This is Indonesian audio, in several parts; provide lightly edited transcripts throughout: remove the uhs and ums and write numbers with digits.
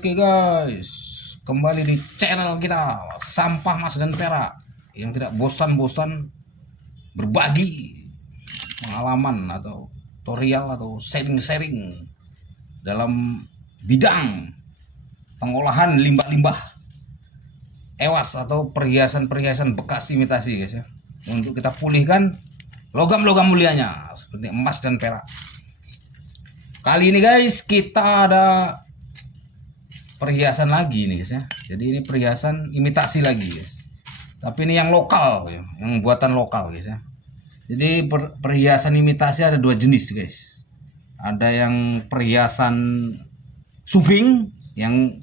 Oke guys, kembali di channel kita Sampah Emas dan Perak yang tidak bosan-bosan berbagi pengalaman atau tutorial atau sharing-sharing dalam bidang pengolahan limbah-limbah ewas atau perhiasan-perhiasan bekas imitasi guys ya, untuk kita pulihkan logam-logam mulianya seperti emas dan perak. Kali ini guys kita ada perhiasan lagi nih guys ya. Jadi ini perhiasan imitasi lagi guys. Tapi ini yang lokal ya, yang buatan lokal guys ya. Jadi perhiasan imitasi ada dua jenis guys. Ada yang perhiasan suping yang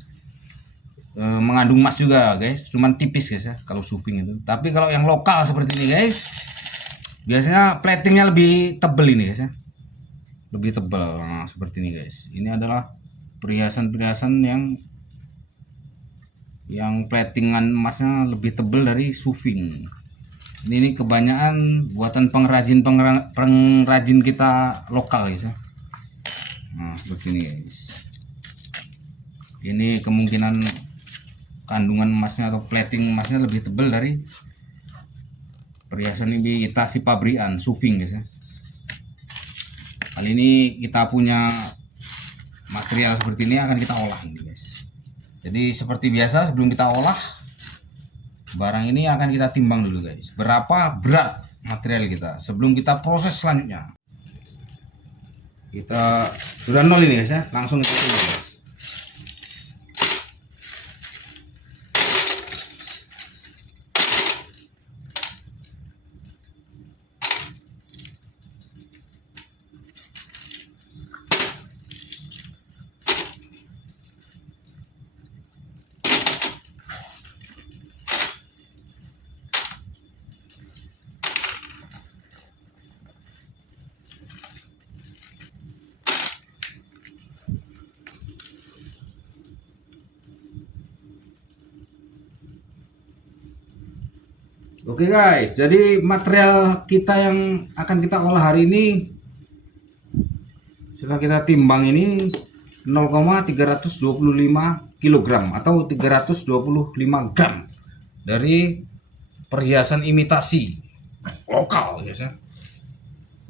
mengandung emas juga guys, cuman tipis guys ya kalau suping itu. Tapi kalau yang lokal seperti ini guys, biasanya platingnya lebih tebel ini guys ya. Lebih tebal, nah, seperti ini guys. Ini adalah perhiasan-perhiasan yang platingan emasnya lebih tebal dari suping. Ini kebanyakan buatan pengrajin kita lokal guys ya. Nah, begini guys. Ini kemungkinan kandungan emasnya atau plating emasnya lebih tebal dari perhiasan imitasi pabrikan suping guys ya. Kali ini kita punya material seperti ini akan kita olah nih guys. Jadi seperti biasa sebelum kita olah barang ini akan kita timbang dulu guys. Berapa berat material kita sebelum kita proses selanjutnya. Kita sudah nol ini guys ya, langsung kita timbang guys. Oke guys, jadi material kita yang akan kita olah hari ini setelah kita timbang ini 0,325 kg atau 325 gram dari perhiasan imitasi lokal guys ya.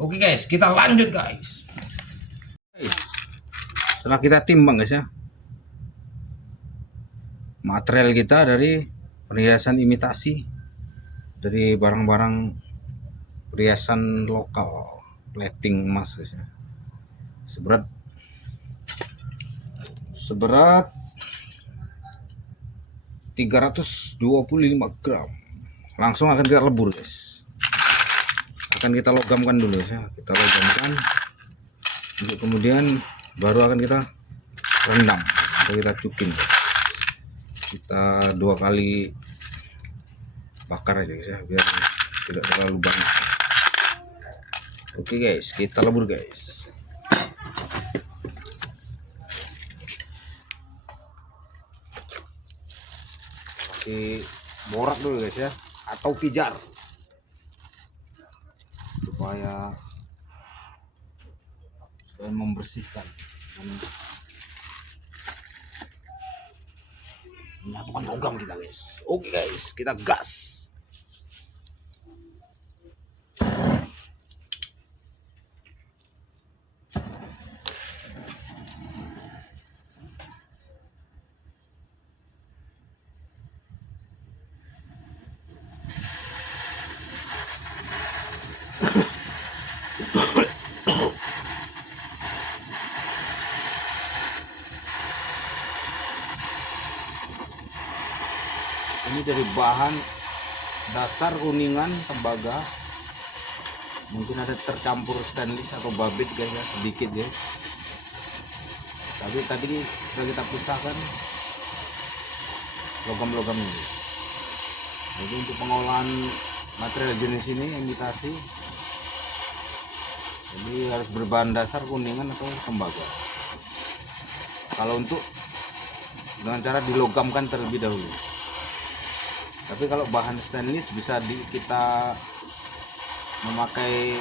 Oke guys, kita lanjut guys. Setelah kita timbang guys ya, material kita dari perhiasan imitasi dari barang-barang perhiasan lokal plating emas guys ya. Seberat 325 gram. Langsung akan kita lebur guys. Akan kita logamkan dulu ya. Kita logamkan untuk kemudian baru akan kita rendam atau kita cukin. Kita 2 kali bakar aja guys ya, biar tidak terlalu banyak. Oke guys, kita lebur guys. Pakai borak dulu guys ya, atau pijar supaya membersihkan dan menyatukan logam kita guys. Oke guys, kita gas. Ini dari bahan dasar kuningan tembaga, mungkin ada tercampur stainless atau babit guys ya, sedikit ya. Tapi tadi sudah kita pisahkan logam-logam ini. Jadi untuk pengolahan material jenis ini imitasi, jadi harus berbahan dasar kuningan atau tembaga. Kalau untuk dengan cara dilogamkan terlebih dahulu. Tapi kalau bahan stainless bisa kita memakai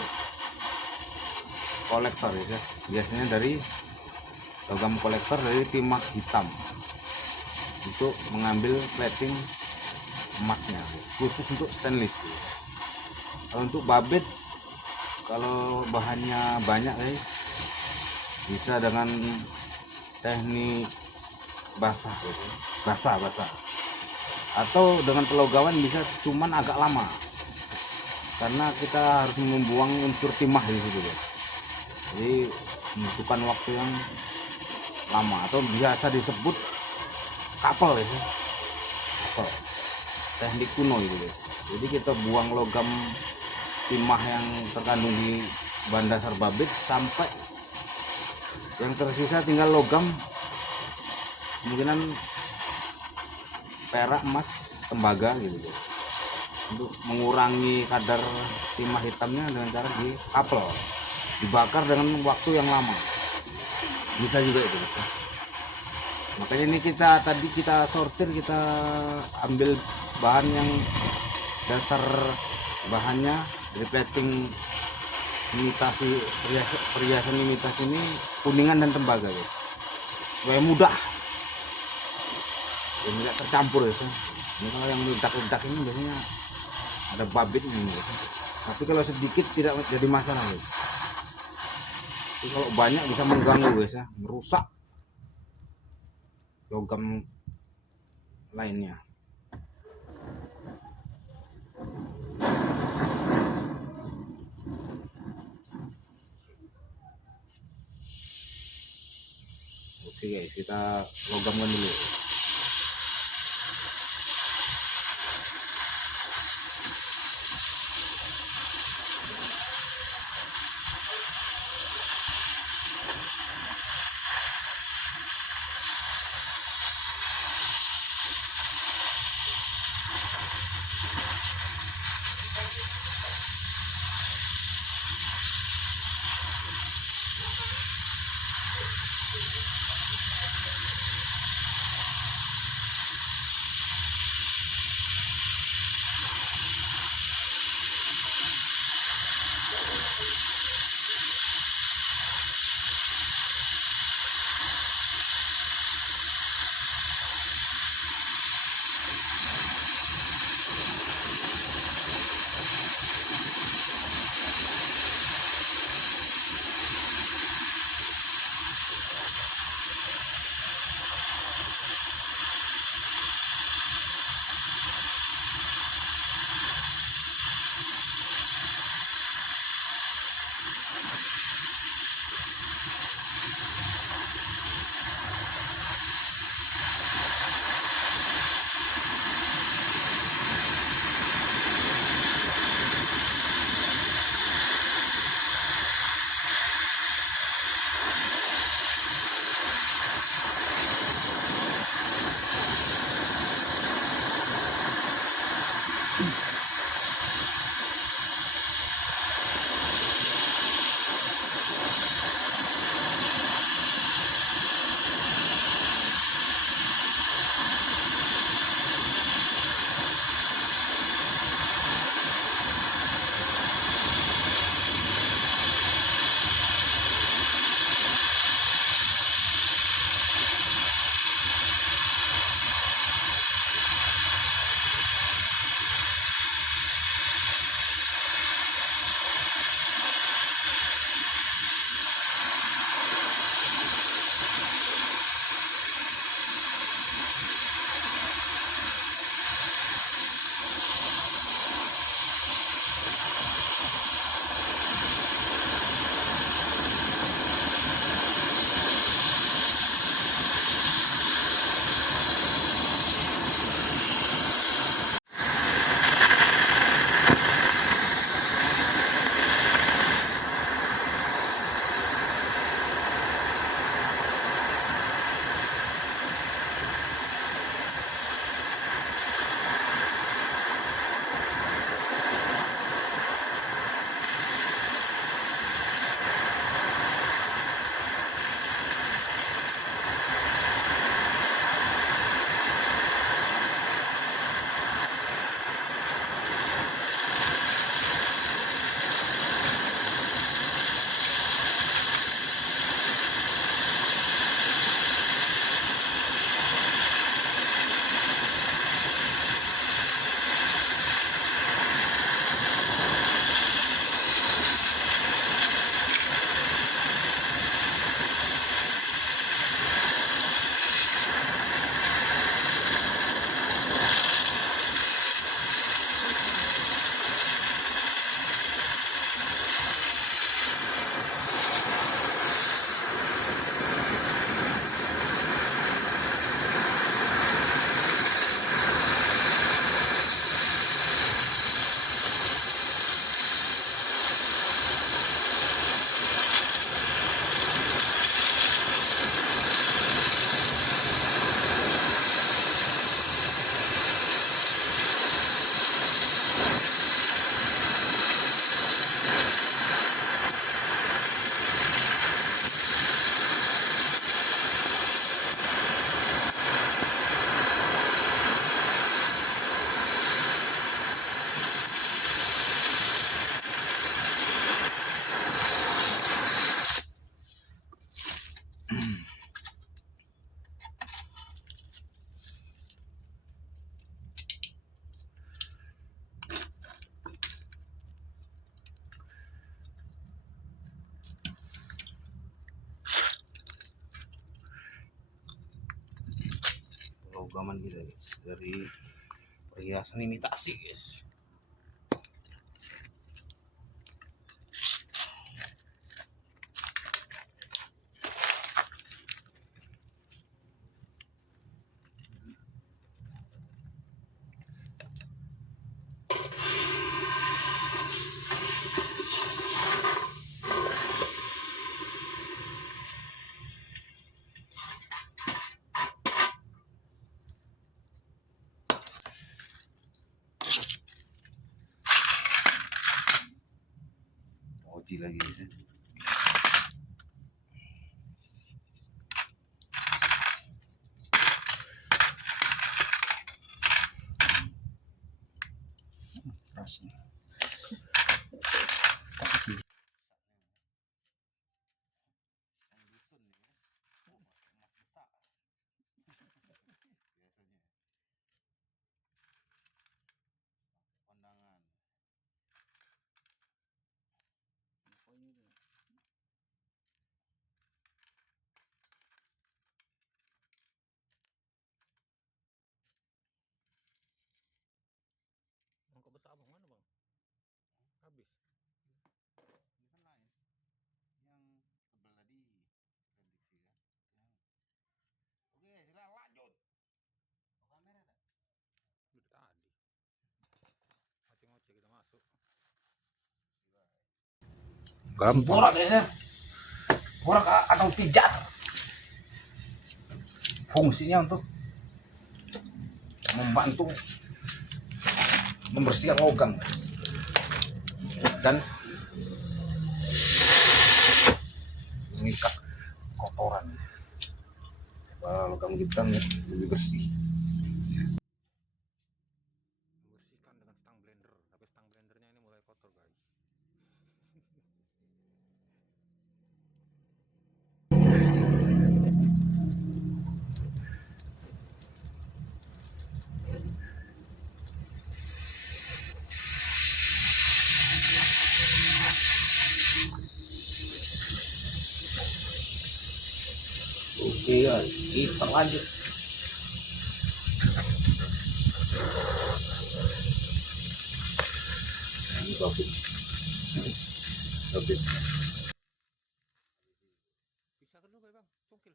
kolektor ya, biasanya dari logam kolektor dari timah hitam. untuk mengambil plating emasnya, khusus untuk stainless. Kalau untuk babit, kalau bahannya banyak guys, bisa dengan teknik basah gitu. basah atau dengan pelogauan bisa, cuman agak lama karena kita harus membuang unsur timah di situ guys. Jadi membutuhkan waktu yang lama, atau biasa disebut kapel ya, kapel, teknik kuno itu guys. Jadi kita buang logam timah yang terkandung di bahan dasar babit sampai yang tersisa tinggal logam, kemungkinan perak, emas, tembaga gitu guys, untuk mengurangi kadar timah hitamnya dengan cara dikapel, dibakar dengan waktu yang lama, bisa juga itu guys. Makanya ini kita sortir, kita ambil bahan yang dasar bahannya dari plating imitasi, perhiasan imitasi ini kuningan dan tembaga guys, supaya mudah dan tidak tercampur ya. Ini kalau yang ledak-ledak ini biasanya ada babit ini guys. Tapi kalau sedikit tidak jadi masalah guys. Tapi kalau banyak bisa mengganggu guys ya, merusak logam lainnya. Oke guys, kita logamkan dulu. pengalaman kita guys dari perhiasan imitasi guys. Oji lagi guys ya. Mangkok besar abang mana bang? Habis. Ini kan lain yang tebal tadi prediksi kan. Oke, silakan lanjut. Oh, kamera ada. Udah tadi. Ngoceh-ngoceh kita masuk. Gampang. Borak ya. Borak atau pijat. Fungsinya untuk membantu membersihkan logam dan mengikat kotoran. Logam kita lebih bersih. Membersihkan dengan stang blender. Tapi stang blendernya ini mulai kotor guys. Oke guys, kita lanjut. Ini bagus. Bagus. Bisa kan lu bang? Cungkil.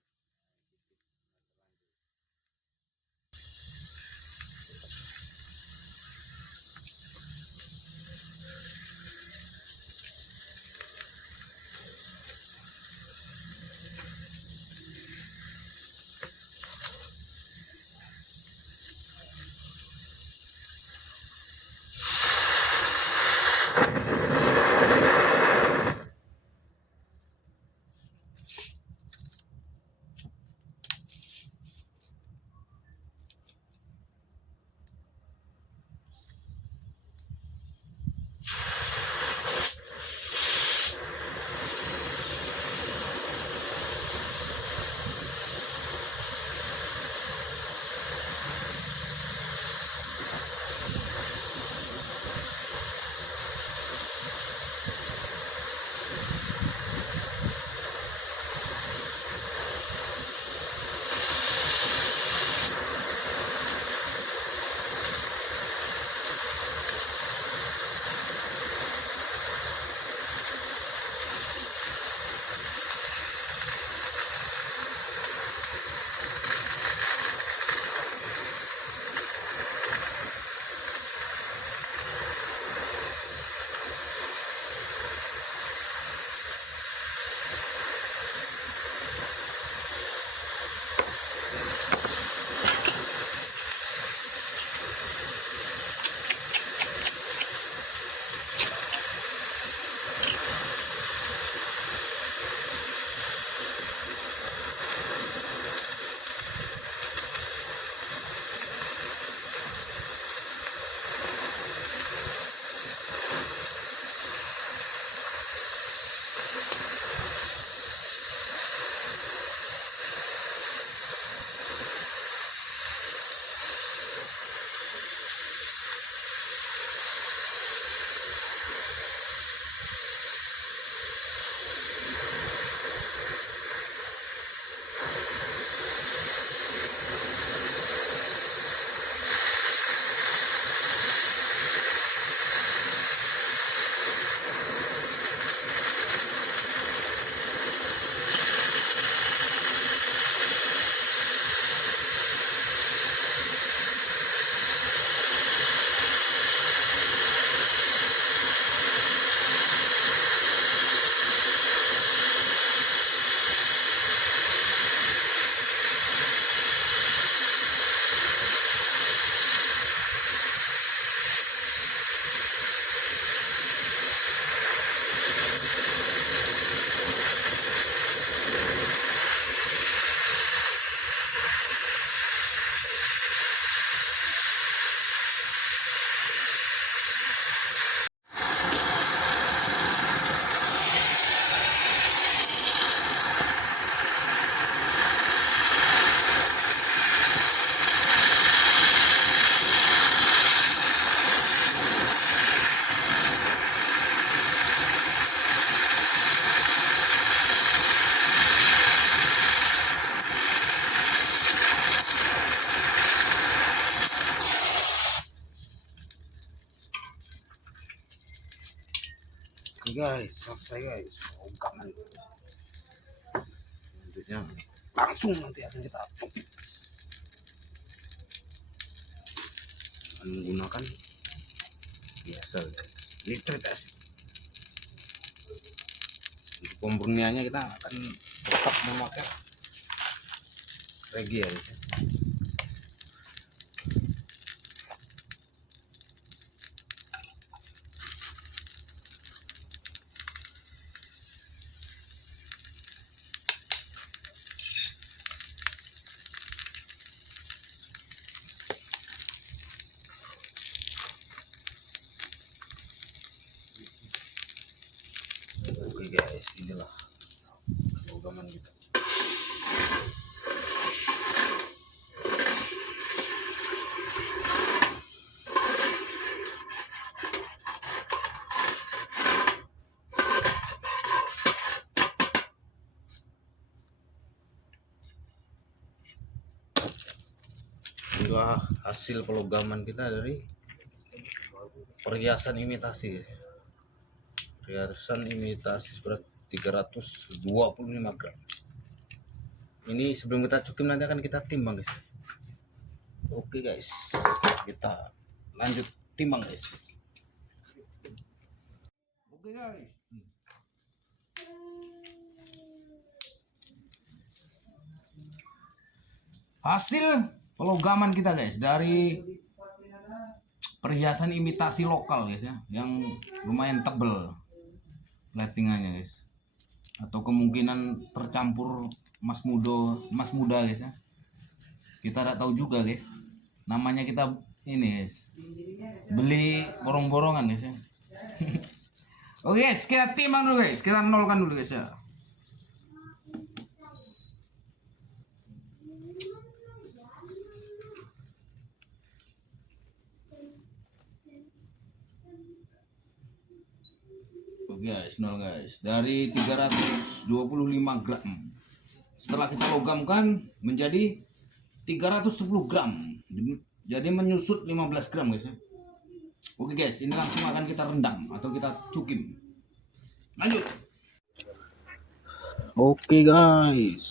Oke guys, selesai guys. Logam itu. Selanjutnya langsung nanti akan kita copot dengan menggunakan biasa guys, nitrit acid. Untuk pemurniannya kita akan tetap memakai regia guys. Oke guys, inilah logaman kita. Inilah hasil pelogaman kita dari perhiasan imitasi guys. Perhiasan imitasi seberat 325 gram. Ini sebelum kita cukim nanti akan kita timbang guys. Oke guys, kita lanjut timbang guys. Oke guys, hasil pelogaman kita guys dari perhiasan imitasi lokal guys ya, yang lumayan tebel platingannya guys, atau kemungkinan tercampur emas muda guys ya, kita tidak tahu juga guys, namanya kita ini guys beli borong-borongan guys ya. Oke guys, kita timbang dulu guys, kita nolkan dulu guys ya. Guys, nol guys, dari 325 gram setelah kita logamkan menjadi 310 gram, jadi menyusut 15 gram guys ya. Oke guys, ini langsung akan kita rendam atau kita cukim. Lanjut. Oke guys,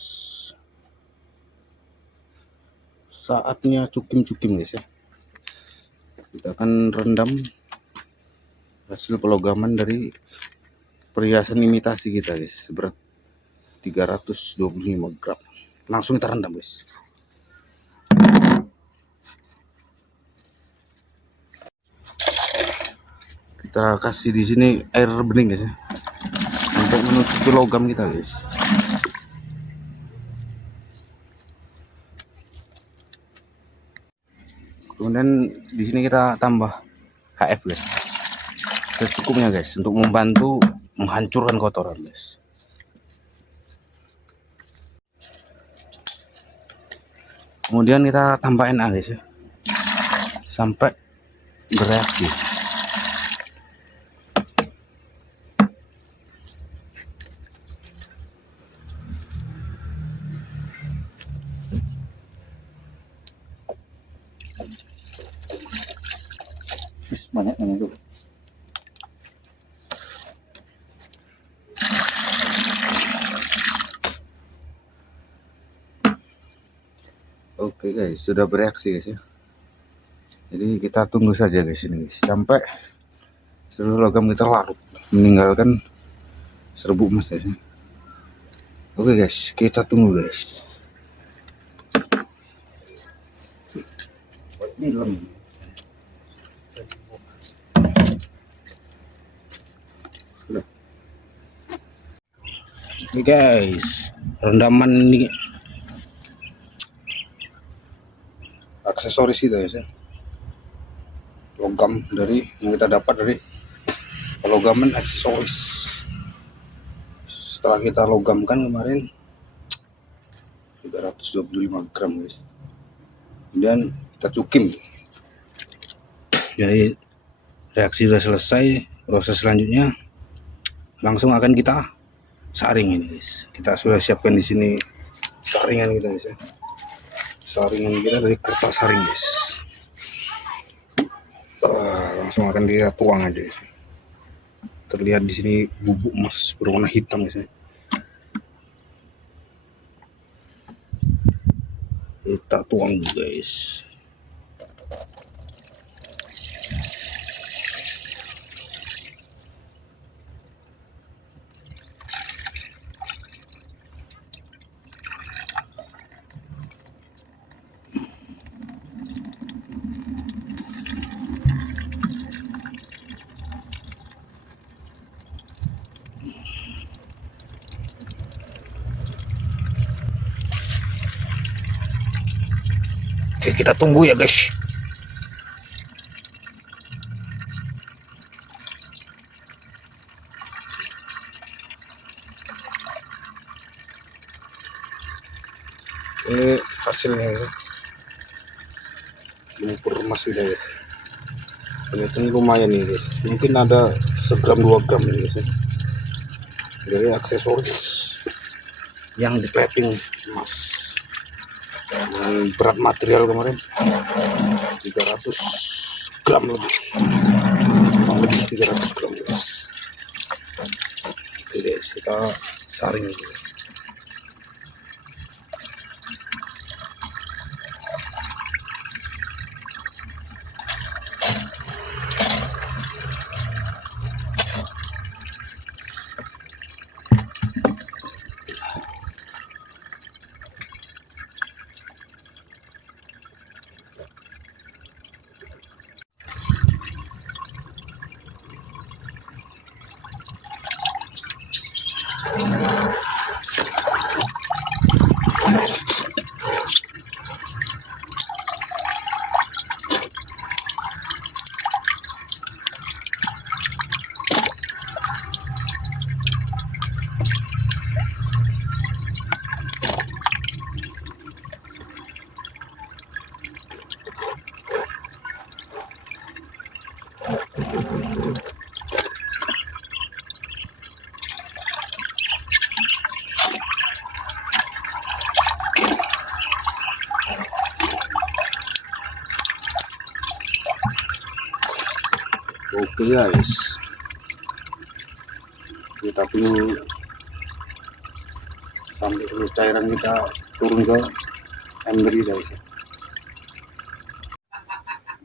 saatnya cukim guys ya. Kita akan rendam hasil pelogaman dari perhiasan imitasi kita guys, seberat 325 gram. Langsung kita rendam guys. Kita kasih di sini air bening guys ya, untuk menutupi logam kita guys. Kemudian di sini kita tambah HF guys, secukupnya guys, untuk membantu menghancurkan kotoran guys. Kemudian kita tambah Na guys ya, sampai bereaksi. Banyak yang itu. Oke guys, sudah bereaksi guys ya. Jadi kita tunggu saja guys ini guys, sampai seluruh logam kita larut meninggalkan serbuk emas guys ya. Oke guys, kita tunggu guys. Ini lem. Oke guys, rendaman ini aksesoris kita guys ya, logam dari yang kita dapat dari pelogaman aksesoris setelah kita logamkan kemarin 325 gram guys. Kemudian kita cukim, jadi reaksi sudah selesai. Proses selanjutnya langsung akan kita saring ini guys. Kita sudah siapkan di sini saringan kita guys ya. Saringan kita dari kertas saring guys. Langsung akan kita tuang aja guys. Terlihat di sini bubuk emas berwarna hitam guys. Kita tuang guys. Oke, kita tunggu ya guys. Ini hasilnya ya. Lumpur emas ini guys. Ini lumayan nih guys. Mungkin ada 1 gram 2 gram ini guys. Dari aksesoris yang di plating emas. Dengan berat material kemarin 300 gram lebih. Lebih 300 gram guys. Oke guys, kita saring guys. Oke guys, kita perlu sampai seluruh cairan kita turun ke ember guys.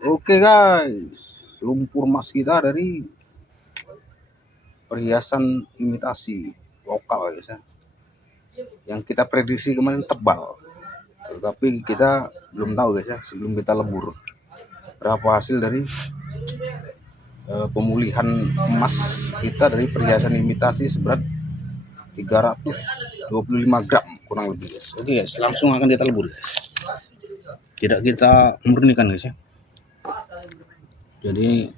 Oke guys, lumpur emas kita dari perhiasan imitasi lokal guys ya, yang kita prediksi kemarin tebal, tetapi kita belum tahu guys ya sebelum kita lebur berapa hasil dari pemulihan emas kita dari perhiasan imitasi seberat 325 gram kurang lebih guys. Oke guys, langsung akan kita lebur guys. Tidak kita murnikan guys ya. Jadi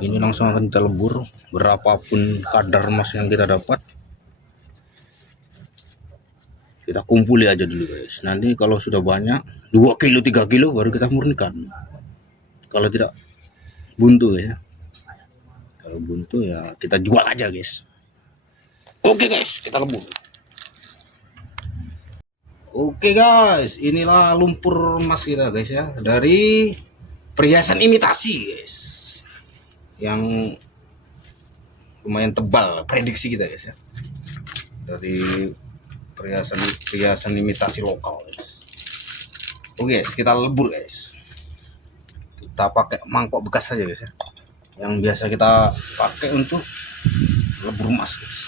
ini langsung akan kita lebur berapapun kadar emas yang kita dapat. Kita kumpuli aja dulu guys. Nanti kalau sudah banyak 2 kilo 3 kilo baru kita murnikan. Kalau tidak buntu ya. Kalau buntu ya kita jual aja guys. Oke guys, kita lebur. Oke guys, inilah lumpur emas kita guys ya, dari perhiasan imitasi guys, yang lumayan tebal prediksi kita guys ya, dari perhiasan imitasi lokal guys. Oke guys, kita lebur guys. Kita pakai mangkok bekas saja guys ya, yang biasa kita pakai untuk lebur emas guys.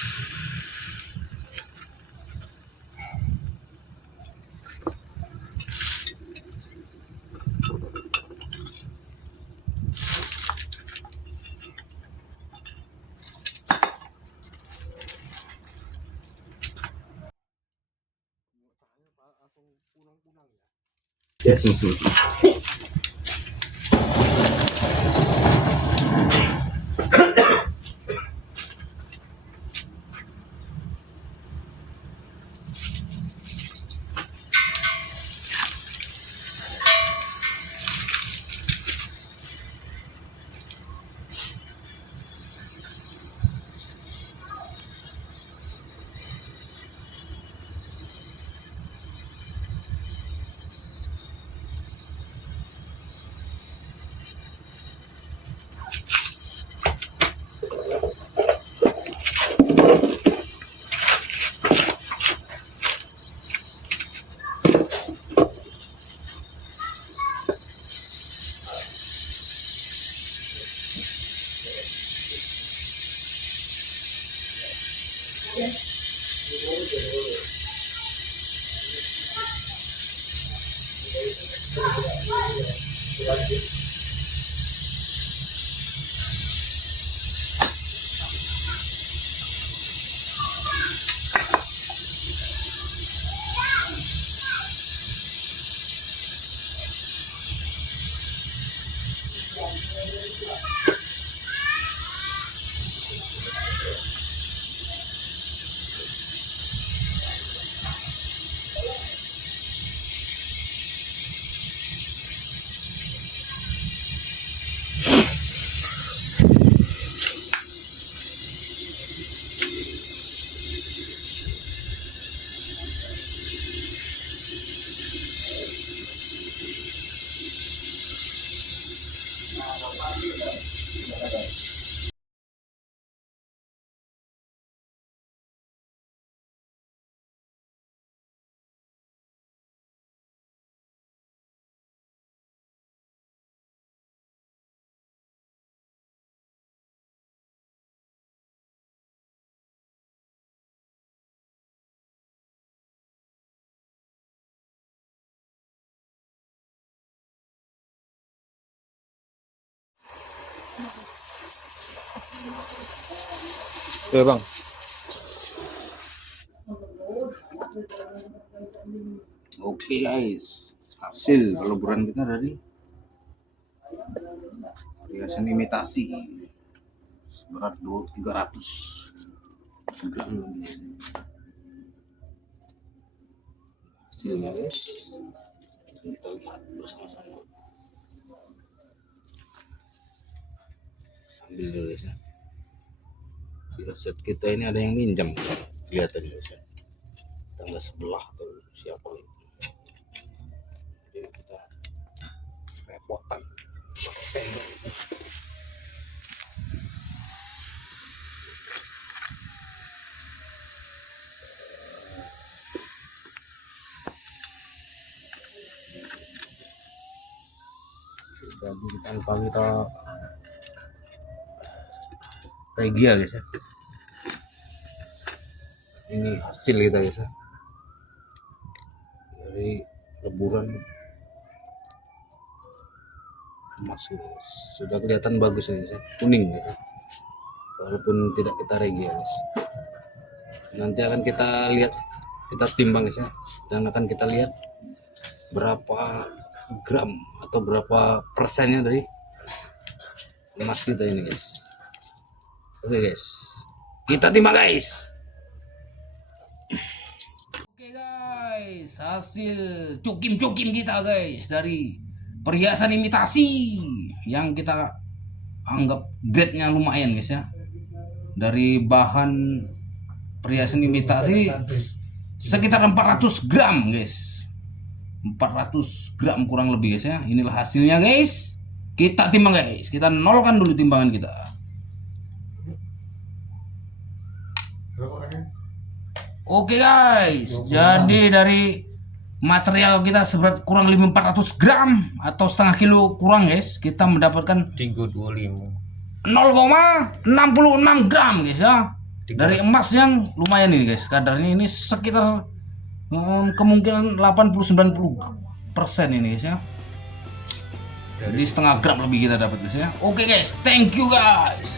Yes. Ya bang. Oke guys, hasil peleburan kita dari perhiasan imitasi berat 300 gram. Hasilnya guys, kita lihat bersama-sama. Ambil dulu guys ya. Di aset kita ini ada yang minjam, kelihatan guys ya. Tangga sebelah atau siapa ini. Jadi kita repotan. Jadi tanpa kita regia guys ya. Ini hasil kita guys ya. Dari leburan emas guys. Sudah kelihatan bagus nih guys ya. Kuning guys ya. Walaupun tidak kita regia guys. Nanti akan kita lihat, kita timbang guys ya. Dan akan kita lihat berapa gram atau berapa persennya dari emas kita ini guys. Oke guys, kita timbang guys. Oke guys, hasil cukim-cukim kita guys dari perhiasan imitasi yang kita anggap grade-nya lumayan guys ya. Dari bahan perhiasan imitasi sekitar 400 gram guys. 400 gram kurang lebih guys ya. Inilah hasilnya guys. Kita timbang guys. Kita nolkan dulu timbangan kita. Oke guys. Jadi dari material kita seberat kurang lebih 400 gram atau setengah kilo kurang guys, kita mendapatkan 325. 0,66 gram guys ya. Dari emas yang lumayan ini guys. Kadarnya ini sekitar kemungkinan 80-90% ini guys ya. Jadi setengah gram lebih kita dapat guys ya. Oke guys, thank you guys.